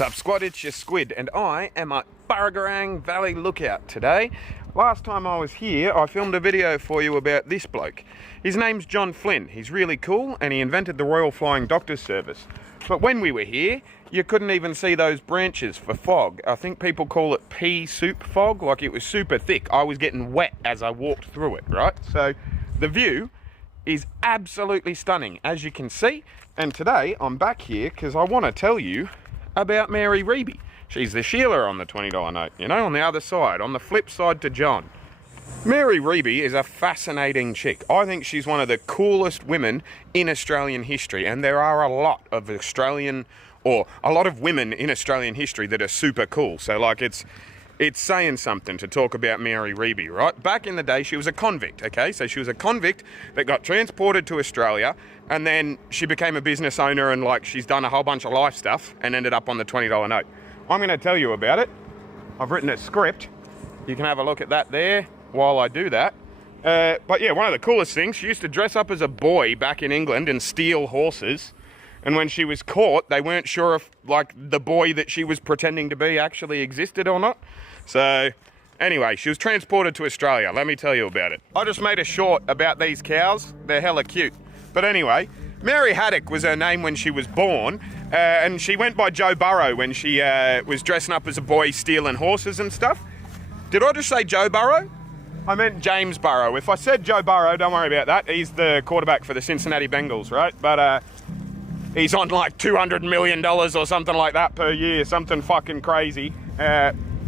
Sup squad, it's your Squid, and I am at Burragarang Valley Lookout today. Last time I was here, I filmed a video for you about this bloke. His name's John Flynn. He's really cool, and he invented the Royal Flying Doctor's Service. But when we were here, you couldn't even see those branches for fog. I think people call it pea soup fog, like it was super thick. I was getting wet as I walked through it, right? So the view is absolutely stunning, as you can see. And today I'm back here because I want to tell you about Mary Reibey. She's the Sheila on the $20 note, you know, on the other side, on the flip side to John. Mary Reibey is a fascinating chick. I think she's one of the coolest women in Australian history, and there are a lot of women in Australian history that are super cool. So like it's saying something to talk about Mary Reibey, right? Back in the day, she was a convict, okay? So she was a convict that got transported to Australia, and then she became a business owner, and like she's done a whole bunch of life stuff and ended up on the $20 note. I'm gonna tell you about it. I've written a script. You can have a look at that there while I do that. But yeah, one of the coolest things, she used to dress up as a boy back in England and steal horses. And when she was caught, they weren't sure if like the boy that she was pretending to be actually existed or not. So anyway, she was transported to Australia. Let me tell you about it. I just made a short about these cows. They're hella cute. But anyway, Mary Haddock was her name when she was born. And she went by Joe Burrow when she was dressing up as a boy stealing horses and stuff. Did I just say Joe Burrow? I meant James Burrow. If I said Joe Burrow, don't worry about that. He's the quarterback for the Cincinnati Bengals, right? But he's on like $200 million or something like that per year, something fucking crazy.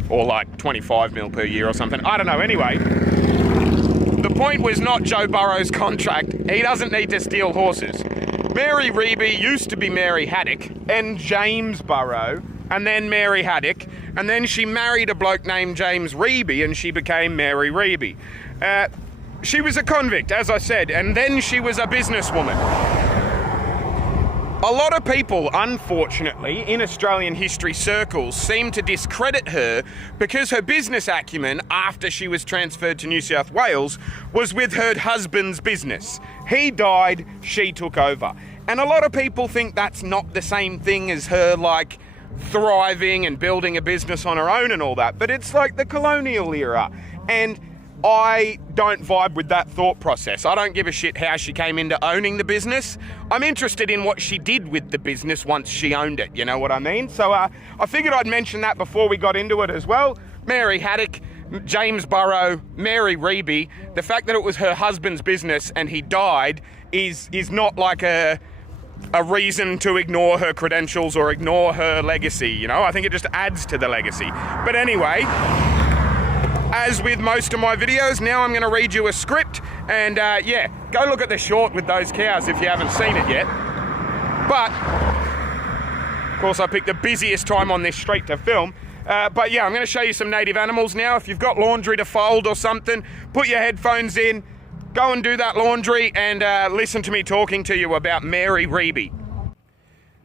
Or like 25 mil per year or something. I don't know. Anyway, the point was not Joe Burrow's contract. He doesn't need to steal horses. Mary Reibey used to be Mary Haddock and James Burrow, and then Mary Haddock, and then she married a bloke named James Reibey, and she became Mary Reibey. She was a convict, as I said, and then she was a businesswoman. A lot of people, unfortunately, in Australian history circles seem to discredit her because her business acumen after she was transferred to New South Wales was with her husband's business. He died, she took over. And a lot of people think that's not the same thing as her, like, thriving and building a business on her own and all that, but it's like the colonial era. And I don't vibe with that thought process. I don't give a shit how she came into owning the business. I'm interested in what she did with the business once she owned it, you know what I mean? So I figured I'd mention that before we got into it as well. Mary Haddock, James Burrow, Mary Reibey, the fact that it was her husband's business and he died is not like a reason to ignore her credentials or ignore her legacy, you know? I think it just adds to the legacy. But anyway, as with most of my videos, now I'm going to read you a script, and yeah, go look at the short with those cows if you haven't seen it yet. But, of course, I picked the busiest time on this street to film. But yeah, I'm going to show you some native animals now. If you've got laundry to fold or something, put your headphones in, go and do that laundry, and listen to me talking to you about Mary Reibey.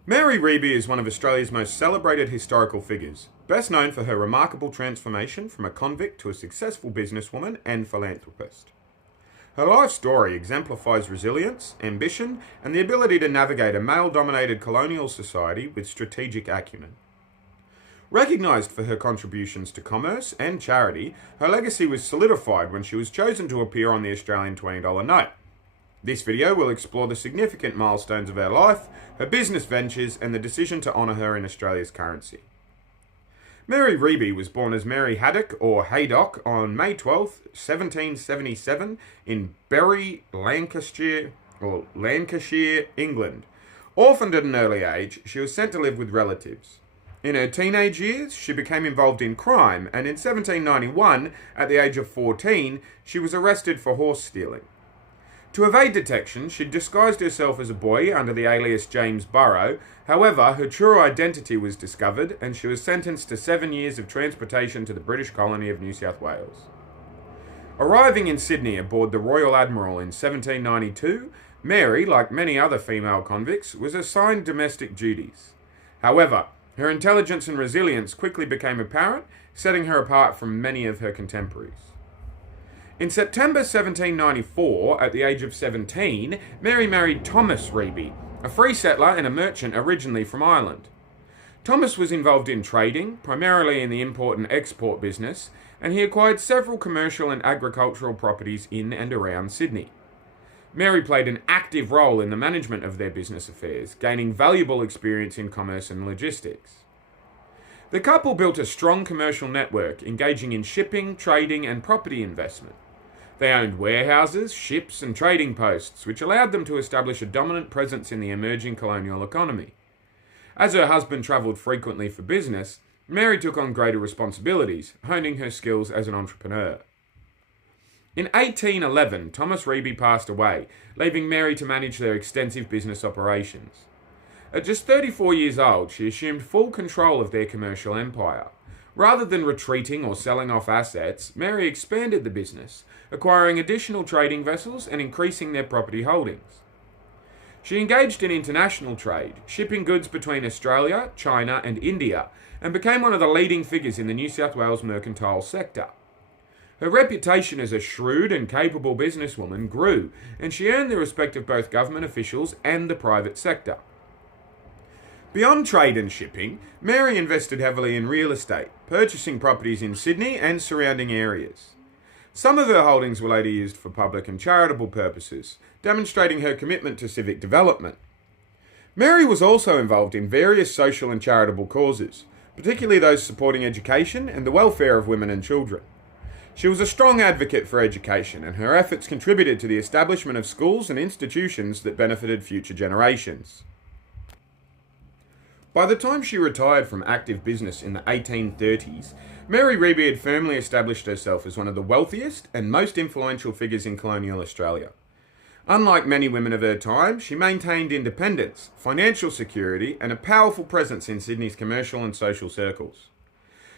Mary Reibey is one of Australia's most celebrated historical figures, best known for her remarkable transformation from a convict to a successful businesswoman and philanthropist. Her life story exemplifies resilience, ambition, and the ability to navigate a male-dominated colonial society with strategic acumen. Recognised for her contributions to commerce and charity, her legacy was solidified when she was chosen to appear on the Australian $20 note. This video will explore the significant milestones of her life, her business ventures, and the decision to honour her in Australia's currency. Mary Reibey was born as Mary Haddock, or Haydock, on May 12, 1777, in Bury, Lancashire, England. Orphaned at an early age, she was sent to live with relatives. In her teenage years, she became involved in crime, and in 1791, at the age of 14, she was arrested for horse stealing. To evade detection, she disguised herself as a boy under the alias James Burrow. However, her true identity was discovered, and she was sentenced to 7 years of transportation to the British colony of New South Wales. Arriving in Sydney aboard the Royal Admiral in 1792, Mary, like many other female convicts, was assigned domestic duties. However, her intelligence and resilience quickly became apparent, setting her apart from many of her contemporaries. In September 1794, at the age of 17, Mary married Thomas Reibey, a free settler and a merchant originally from Ireland. Thomas was involved in trading, primarily in the import and export business, and he acquired several commercial and agricultural properties in and around Sydney. Mary played an active role in the management of their business affairs, gaining valuable experience in commerce and logistics. The couple built a strong commercial network, engaging in shipping, trading, and property investment. They owned warehouses, ships, and trading posts, which allowed them to establish a dominant presence in the emerging colonial economy. As her husband travelled frequently for business, Mary took on greater responsibilities, honing her skills as an entrepreneur. In 1811, Thomas Reibey passed away, leaving Mary to manage their extensive business operations. At just 34 years old, she assumed full control of their commercial empire. Rather than retreating or selling off assets, Mary expanded the business, acquiring additional trading vessels and increasing their property holdings. She engaged in international trade, shipping goods between Australia, China, and India, and became one of the leading figures in the New South Wales mercantile sector. Her reputation as a shrewd and capable businesswoman grew, and she earned the respect of both government officials and the private sector. Beyond trade and shipping, Mary invested heavily in real estate, purchasing properties in Sydney and surrounding areas. Some of her holdings were later used for public and charitable purposes, demonstrating her commitment to civic development. Mary was also involved in various social and charitable causes, particularly those supporting education and the welfare of women and children. She was a strong advocate for education, and her efforts contributed to the establishment of schools and institutions that benefited future generations. By the time she retired from active business in the 1830s, Mary Reibey had firmly established herself as one of the wealthiest and most influential figures in colonial Australia. Unlike many women of her time, she maintained independence, financial security, and a powerful presence in Sydney's commercial and social circles.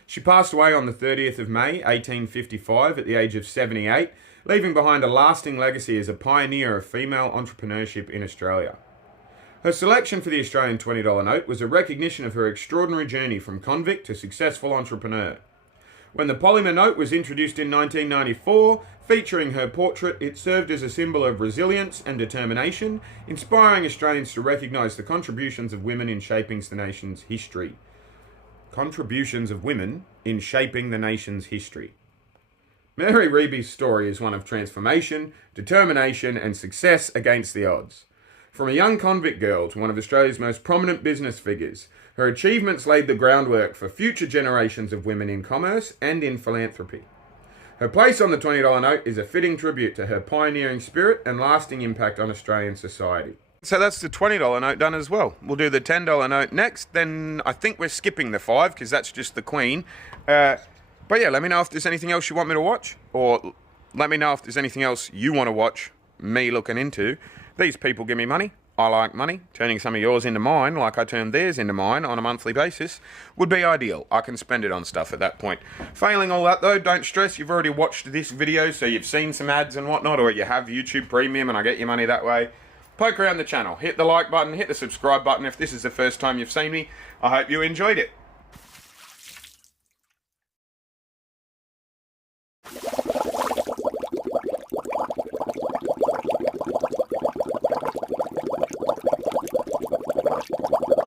She passed away on the 30th of May, 1855, at the age of 78, leaving behind a lasting legacy as a pioneer of female entrepreneurship in Australia. Her selection for the Australian $20 note was a recognition of her extraordinary journey from convict to successful entrepreneur. When the polymer note was introduced in 1994, featuring her portrait, it served as a symbol of resilience and determination, inspiring Australians to recognise the contributions of women in shaping the nation's history. Contributions of women in shaping the nation's history. Mary Reibey's story is one of transformation, determination, and success against the odds. From a young convict girl to one of Australia's most prominent business figures, her achievements laid the groundwork for future generations of women in commerce and in philanthropy. Her place on the $20 note is a fitting tribute to her pioneering spirit and lasting impact on Australian society. So that's the $20 note done as well. We'll do the $10 note next, then I think we're skipping the 5 because that's just the Queen. But yeah, let me know if there's anything else you want me to watch, or let me know if there's anything else you want to watch me looking into. These people give me money. I like money. Turning some of yours into mine, like I turned theirs into mine on a monthly basis, would be ideal. I can spend it on stuff at that point. Failing all that though, don't stress. You've already watched this video, so you've seen some ads and whatnot, or you have YouTube Premium and I get your money that way. Poke around the channel. Hit the like button, hit the subscribe button if this is the first time you've seen me. I hope you enjoyed it.